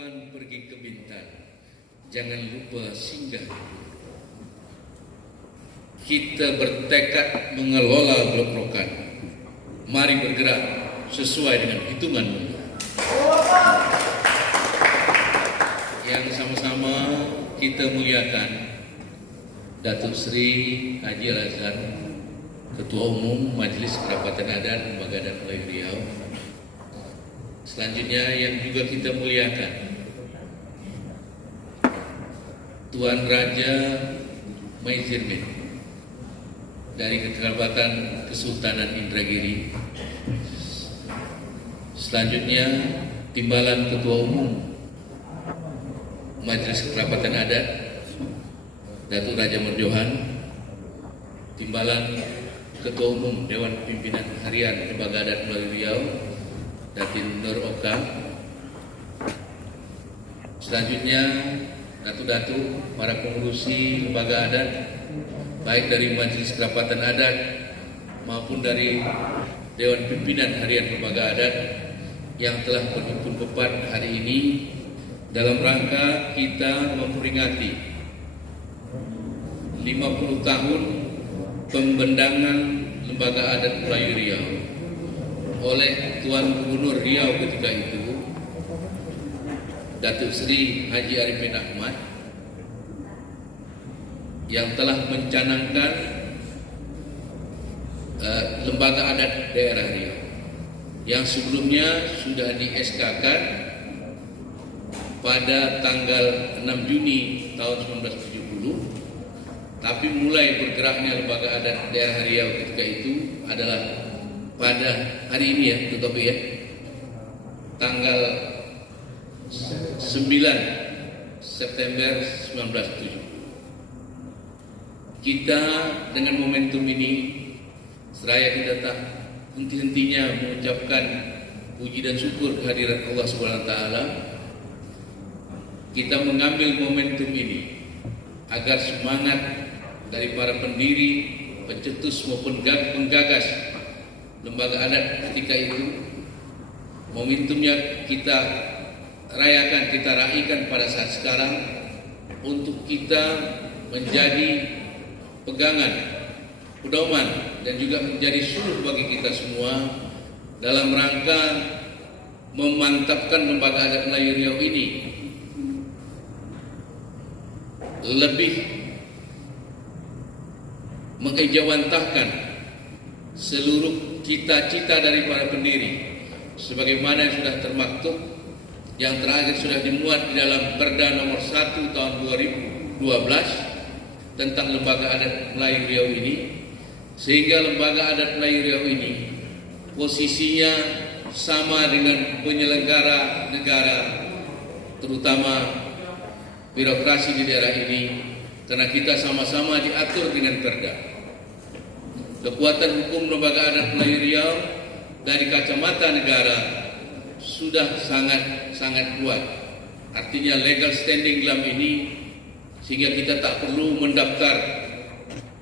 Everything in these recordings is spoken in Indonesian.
Tuan pergi ke Bintan, jangan lupa singgah. Kita bertekad mengelola Blok Rokan. Mari bergerak sesuai dengan hitungan yang sama-sama kita muliakan Datuk Seri Haji Al-Azhar, Ketua Umum Majlis Kerapatan Adat Lembaga Adat Melayu Riau. Selanjutnya yang juga kita muliakan Tuan Raja Maizirmin dari Kekerabatan Kesultanan Indragiri. Selanjutnya Timbalan Ketua Umum Majelis Kerapatan Adat Datuk Raja Merjohan, Timbalan Ketua Umum Dewan Pimpinan Harian Lembaga Adat Melayu Riau Datin Nur Oka. Selanjutnya Datu-datu para pengurusi lembaga adat baik dari Majelis Kerapatan Adat maupun dari Dewan Pimpinan Harian Lembaga Adat yang telah berhimpun tepat hari ini dalam rangka kita memperingati 50 tahun pembendangan Lembaga Adat Melayu Riau oleh Tuan Gubernur Riau ketika itu, Datuk Seri Haji Arifin Ahmad, yang telah mencanangkan Lembaga Adat Daerah Riau yang sebelumnya sudah di-SK-kan pada tanggal 6 Juni tahun 1970, tapi mulai bergeraknya Lembaga Adat Daerah Riau ketika itu adalah pada hari ini ya, tetapi ya, tanggal 9 September 1970. Kita dengan momentum ini, seraya kita tak henti-hentinya mengucapkan puji dan syukur kehadirat Allah SWT, kita mengambil momentum ini agar semangat dari para pendiri, pencetus maupun penggagas Lembaga Adat ketika itu, momentumnya kita rayakan, kita raikan pada saat sekarang untuk kita menjadi pegangan, pedoman dan juga menjadi suluh bagi kita semua dalam rangka memantapkan Lembaga Adat Melayu Riau ini lebih mengejawantahkan seluruh cita-cita dari para pendiri sebagaimana yang sudah termaktub, yang terakhir sudah dimuat di dalam Perda nomor 1 tahun 2012 tentang Lembaga Adat Melayu Riau ini, sehingga Lembaga Adat Melayu Riau ini posisinya sama dengan penyelenggara negara, terutama birokrasi di daerah ini, karena kita sama-sama diatur dengan Perda. Kekuatan hukum Lembaga Adat Melayu Riau dari kacamata negara sudah sangat kuat. Artinya legal standing dalam ini, sehingga kita tak perlu mendaftar.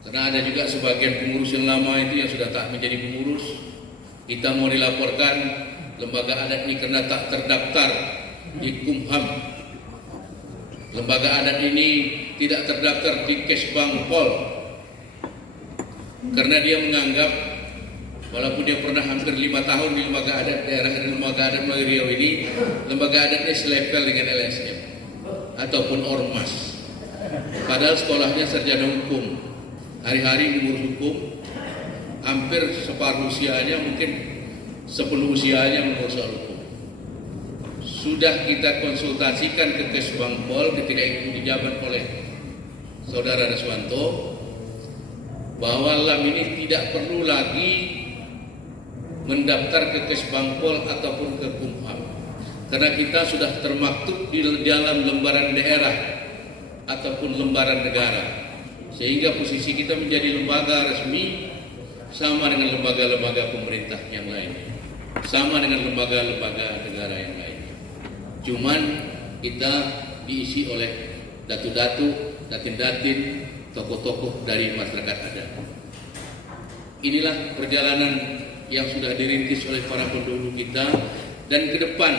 Karena ada juga sebagian pengurus yang lama itu yang sudah tak menjadi pengurus. Kita mau dilaporkan lembaga adat ini karena tak terdaftar di Kumham. Lembaga adat ini tidak terdaftar di Kesbang Pol, karena dia menganggap walaupun dia pernah hampir 5 tahun di Lembaga Adat Daerah dan Lembaga Adat Melayu Riau ini, Lembaga Adatnya selevel dengan LSM ataupun Ormas. Padahal sekolahnya sarjana hukum, hari-hari ngurus hukum, hampir separuh usianya, mungkin sepenuh usianya mengurus soal hukum. Sudah kita konsultasikan ke Kesbangpol ketika itu dijabat oleh Saudara Daswanto, bahwa LAM ini tidak perlu lagi mendaftar ke Kesbangpol ataupun ke Kumham, karena kita sudah termaktub di dalam lembaran daerah ataupun lembaran negara, sehingga posisi kita menjadi lembaga resmi sama dengan lembaga-lembaga pemerintah yang lain, sama dengan lembaga-lembaga negara yang lain. Cuman kita diisi oleh datu-datu, datin-datin, tokoh-tokoh dari masyarakat adat. Inilah perjalanan yang sudah dirintis oleh para pendahulu kita, dan ke depan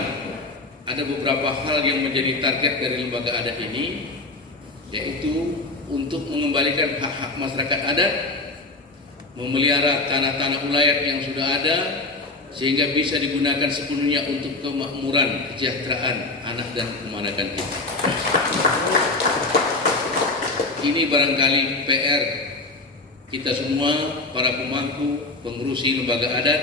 ada beberapa hal yang menjadi target dari lembaga adat ini, yaitu untuk mengembalikan hak-hak masyarakat adat, memelihara tanah-tanah ulayat yang sudah ada, sehingga bisa digunakan sepenuhnya untuk kemakmuran, kesejahteraan anak dan kemanakan kita. Ini barangkali PR kita semua, para pemangku, pengurusi lembaga adat,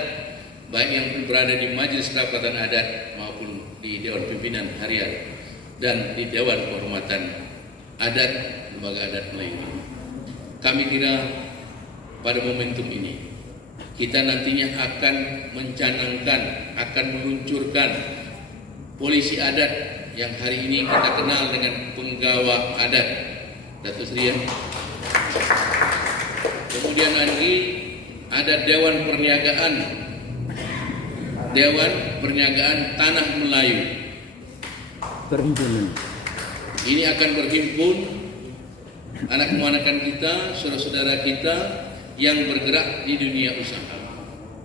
baik yang berada di Majelis Kerapatan Adat maupun di Dewan Pimpinan Harian dan di Dewan Kehormatan Adat Lembaga Adat Melayu. Kami kira pada momentum ini kita nantinya akan mencanangkan, akan meluncurkan polisi adat yang hari ini kita kenal dengan penggawa adat, Datuk Seri. Kemudian lagi ada Dewan Perniagaan Tanah Melayu. Perhimpunan. Ini akan berhimpun anak kemanakan kita, saudara-saudara kita yang bergerak di dunia usaha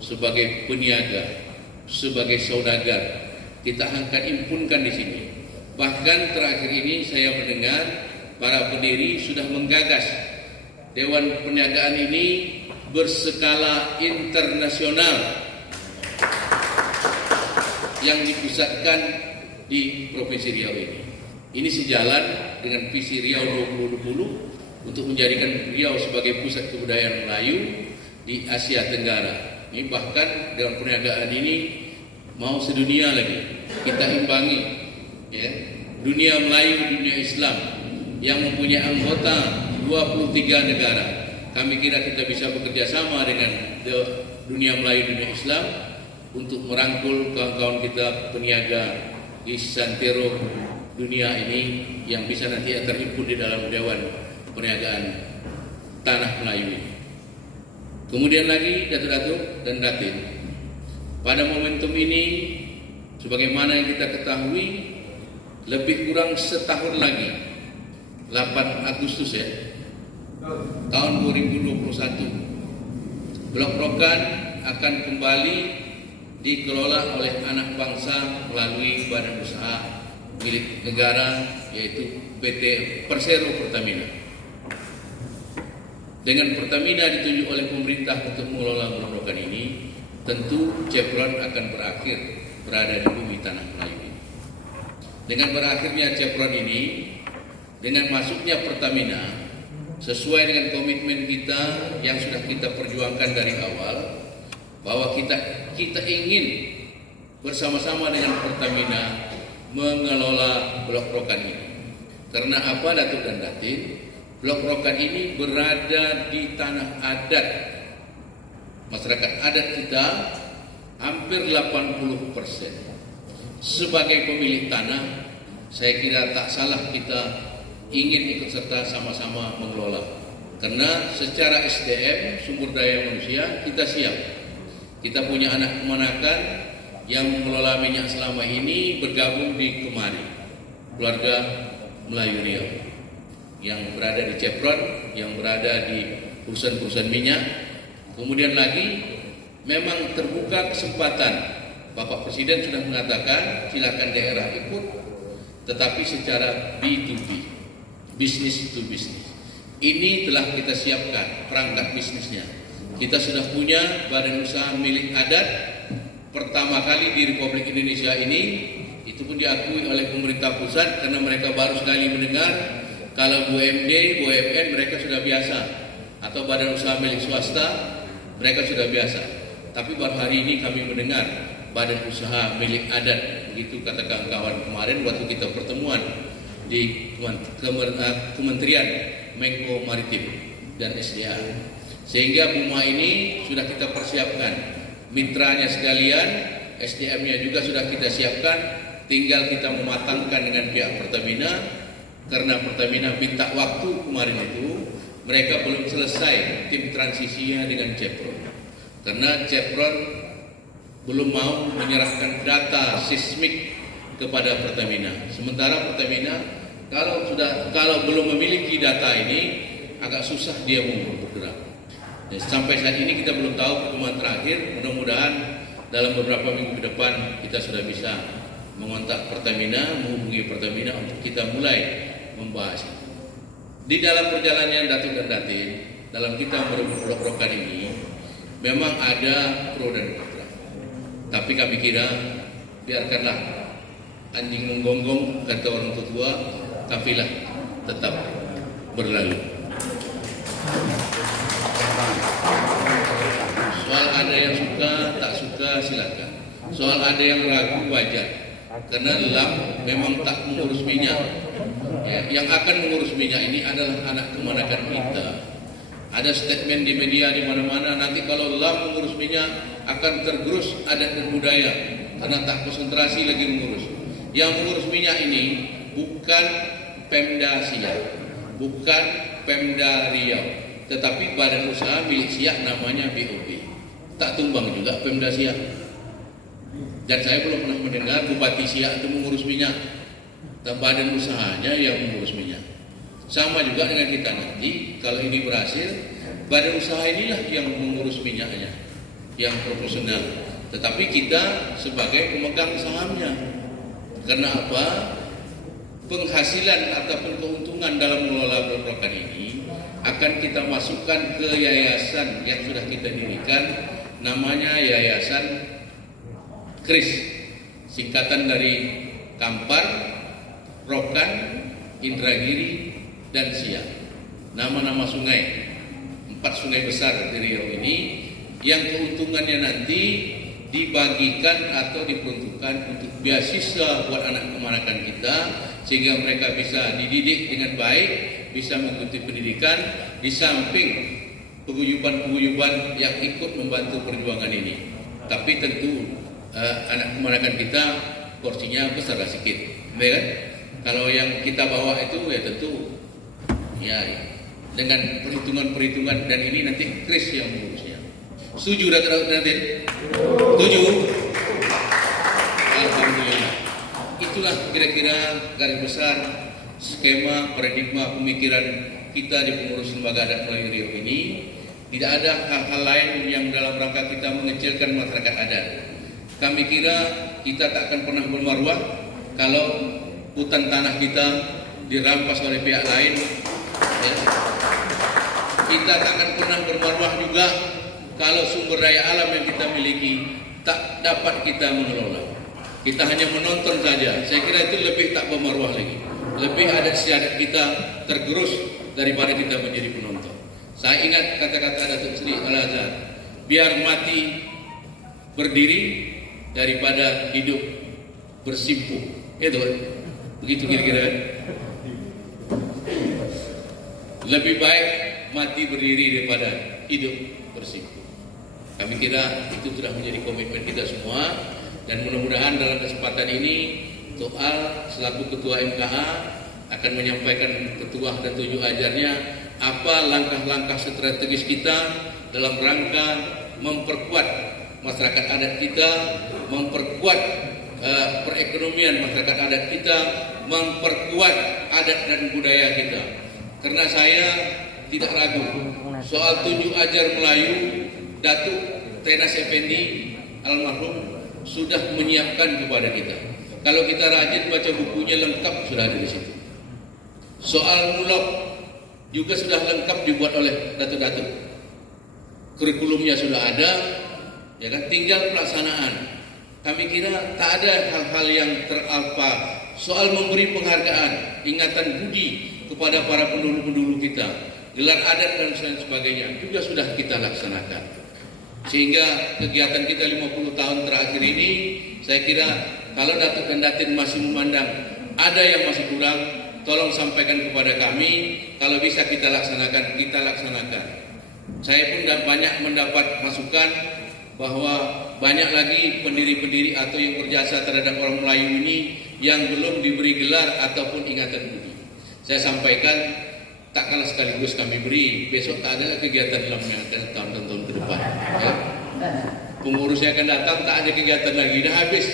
sebagai peniaga, sebagai saudagar. Kita akan himpunkan di sini. Bahkan terakhir ini saya mendengar para pendiri sudah menggagas Dewan Perniagaan ini berskala internasional yang dipusatkan di Provinsi Riau ini. Ini sejalan dengan visi Riau 2020 untuk menjadikan Riau sebagai pusat kebudayaan Melayu di Asia Tenggara. Ini bahkan Dewan Perniagaan ini mau sedunia lagi. Kita imbangi ya, dunia Melayu, dunia Islam yang mempunyai anggota 23 negara. Kami kira kita bisa bekerja sama dengan dunia Melayu, dunia Islam untuk merangkul kawan-kawan kita peniaga di santero dunia ini yang bisa nanti terhimpun di dalam Dewan Perniagaan Tanah Melayu ini. Kemudian lagi Datuk-Datuk dan Datin, pada momentum ini sebagaimana yang kita ketahui, lebih kurang setahun lagi, 8 Agustus ya, tahun 2021, Blok Rokan akan kembali dikelola oleh anak bangsa melalui badan usaha milik negara, yaitu PT Persero Pertamina. Dengan Pertamina ditunjuk oleh pemerintah untuk mengelola Blok Rokan ini, tentu Chevron akan berakhir berada di bumi tanah Melayu ini. Dengan berakhirnya Chevron ini, dengan masuknya Pertamina, sesuai dengan komitmen kita yang sudah kita perjuangkan dari awal, bahwa kita ingin bersama-sama dengan Pertamina mengelola Blok Rokan ini. Karena apa, Datuk dan Datin? Blok Rokan ini berada di tanah adat. Masyarakat adat kita hampir 80%. Sebagai pemilik tanah, saya kira tak salah kita ingin ikut serta sama-sama mengelola. Karena secara SDM, sumber daya manusia, kita siap. Kita punya anak kemanakan yang mengelola minyak selama ini bergabung di Kemari, keluarga Melayu Riau, yang berada di Chevron, yang berada di perusahaan-perusahaan minyak. Kemudian lagi memang terbuka kesempatan, Bapak Presiden sudah mengatakan silakan daerah ikut, tetapi secara B2B, business to business. Ini telah kita siapkan perangkat bisnisnya. Kita sudah punya badan usaha milik adat pertama kali di Republik Indonesia ini. Itu pun diakui oleh pemerintah pusat karena mereka baru sekali mendengar kalau BUMD, BUMN mereka sudah biasa, atau badan usaha milik swasta mereka sudah biasa. Tapi baru hari ini kami mendengar badan usaha milik adat, begitu kata kawan-kawan kemarin waktu kita pertemuan di Kementerian Menko Maritim dan SDA. Sehingga BUMA ini sudah kita persiapkan, mitranya sekalian, SDM-nya juga sudah kita siapkan, tinggal kita mematangkan dengan pihak Pertamina. Karena Pertamina minta waktu kemarin itu, mereka belum selesai tim transisinya dengan Chevron. Karena Chevron belum mau menyerahkan data seismik kepada Pertamina. Sementara Pertamina kalau belum memiliki data ini, agak susah dia mau bergerak. Dan sampai saat ini kita belum tahu pertemuan terakhir. Mudah-mudahan dalam beberapa minggu ke depan kita sudah bisa mengontak Pertamina, menghubungi Pertamina untuk kita mulai membahas itu. Di dalam perjalanan Datuk dan Datin, dalam kita merebut-rebutkan ini, memang ada pro dan kontra. Tapi kami kira biarkanlah anjing menggonggong, kata orang tua, kafilah tetap berlalu. Soal ada yang suka, tak suka, silakan. Soal ada yang ragu, wajar. Karena LAM memang tak mengurus minyak. Ya, yang akan mengurus minyak ini adalah anak kemanakan kita. Ada statement di media di mana-mana, nanti kalau LAM mengurus minyak akan tergerus adat dan budaya karena tak konsentrasi lagi mengurus. Yang mengurus minyak ini bukan Pemda Siak, bukan Pemda Riau, tetapi badan usaha milik Siak namanya BOP. Tak tumbang juga Pemda Siak. Dan saya belum pernah mendengar Bupati Siak itu mengurus minyak. Dan badan usahanya yang mengurus minyak. Sama juga dengan kita nanti, kalau ini berhasil, badan usaha inilah yang mengurus minyaknya, yang profesional. Tetapi kita sebagai pemegang sahamnya. Karena apa? Penghasilan ataupun keuntungan dalam mengelola program ini akan kita masukkan ke yayasan yang sudah kita dirikan, namanya Yayasan KRIS, singkatan dari Kampar, Rokan, Indragiri, dan Siak. Nama-nama sungai, 4 sungai besar di Riau ini, yang keuntungannya nanti dibagikan atau diperuntukkan untuk beasiswa buat anak kemanakan kita, sehingga mereka bisa dididik dengan baik, bisa mengikuti pendidikan, di samping peguyuban-peguyuban yang ikut membantu perjuangan ini. Tapi tentu anak kemanakan kita porsinya besarlah sikit, kan? Kalau yang kita bawa itu ya tentu ya dengan perhitungan-perhitungan, dan ini nanti KRIS yang mengurusnya. Setuju nanti? Setuju? Alhamdulillah. Itulah kira-kira garis besar skema paradigma pemikiran kita di pengurus lembaga adat Melayu Riau ini. Tidak ada hal-hal lain yang dalam rangka kita mengecilkan masyarakat adat. Kami kira kita tak akan pernah bermaruah kalau hutan tanah kita dirampas oleh pihak lain. Ya. Kita tak akan pernah bermaruah juga kalau sumber daya alam yang kita miliki tak dapat kita mengelola. Kita hanya menonton saja. Saya kira itu lebih tak bermaruah lagi. Lebih adat istiadat kita tergerus daripada kita menjadi penonton. Saya ingat kata-kata Datuk Seri Al-Azhar, biar mati berdiri daripada hidup bersimpuh. Itu begitu kira-kira. Lebih baik mati berdiri daripada hidup bersimpuh. Kami kira itu sudah menjadi komitmen kita semua, dan mudah-mudahan dalam kesempatan ini Toal selaku Ketua MKA akan menyampaikan petuah dan tunjuk ajarnya apa langkah-langkah strategis kita dalam rangka memperkuat masyarakat adat kita, memperkuat perekonomian masyarakat adat kita, memperkuat adat dan budaya kita. Karena saya tidak ragu soal tunjuk ajar Melayu, Datuk Tenas Effendi almarhum sudah menyiapkan kepada kita. Kalau kita rajin baca bukunya lengkap sudah ada di situ. Soal mulok juga sudah lengkap dibuat oleh Datuk-Datuk. Kurikulumnya sudah ada, ya kan? Tinggal pelaksanaan. Kami kira tak ada hal-hal yang teralpa. Soal memberi penghargaan, ingatan budi kepada para pendahulu-pendahulu kita, gelar adat dan sebagainya juga sudah kita laksanakan. Sehingga kegiatan kita 50 tahun terakhir ini, saya kira kalau Datuk dan Datin masih memandang ada yang masih kurang, tolong sampaikan kepada kami. Kalau bisa kita laksanakan, kita laksanakan. Saya pun banyak mendapat masukan bahwa banyak lagi pendiri-pendiri atau yang berjasa terhadap orang Melayu ini yang belum diberi gelar ataupun ingatan budi. Saya sampaikan, tak kalah sekaligus kami beri. Besok tak ada kegiatan dalam yang akan tahun-tahun ke depan. Ya. Pengurus yang akan datang tak ada kegiatan lagi, dah habis.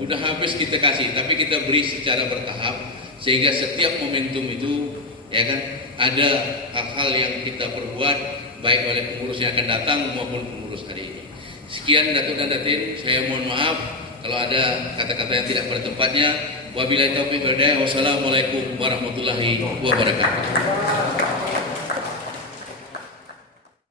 Udah habis kita kasih, tapi kita beri secara bertahap sehingga setiap momentum itu, ya kan, ada hal-hal yang kita perbuat baik oleh pengurus yang akan datang maupun pengurus hari ini. Sekian Datuk dan Datin, saya mohon maaf Kalau ada kata-kata yang tidak pada tempatnya, wabillahi taufiq wal hidayah. Wassalamualaikum warahmatullahi wabarakatuh.